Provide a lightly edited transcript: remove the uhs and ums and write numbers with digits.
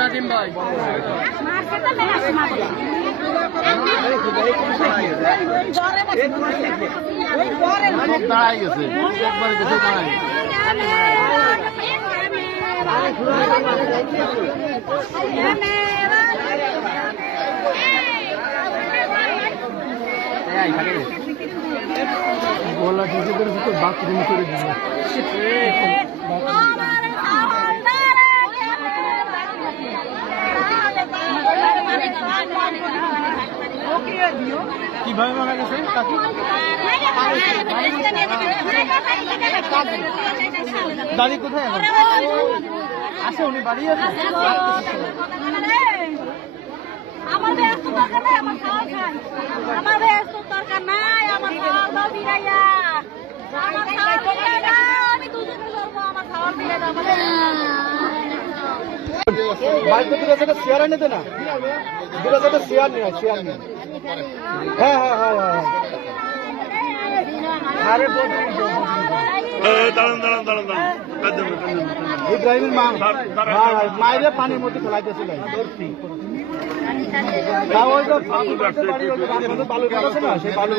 নাজিম ভাই দাঁড়াই গেছে একবার গেছে দাঁড়াই बोला किसी तरह से तो बात नहीं कर रही কিভাবে মারা গেছে কাকি দাদি কোথায় আছে উনি বাড়ি আছে আমার ব্যস্ত দরকার নাই আমার খাওয়া খাই আমার ব্যস্ত দরকার নাই আমার খাওয়া দাও দিরাইয়া আমার খাওয়া দিরাইয়া আমি দুজনে করবো আমার খাওয়া দিয়ে দাও বাইক তো দুটো সেটা শেয়ার নিতে না দুটো সেটা শেয়ার নিয়ে হ্যাঁ হ্যাঁ হ্যাঁ হ্যাঁ আরে ইব্রাহিমের মা মায়ের পানির মধ্যে ফেলাইতেছিল ওই তো বালু আছে না সেই বালু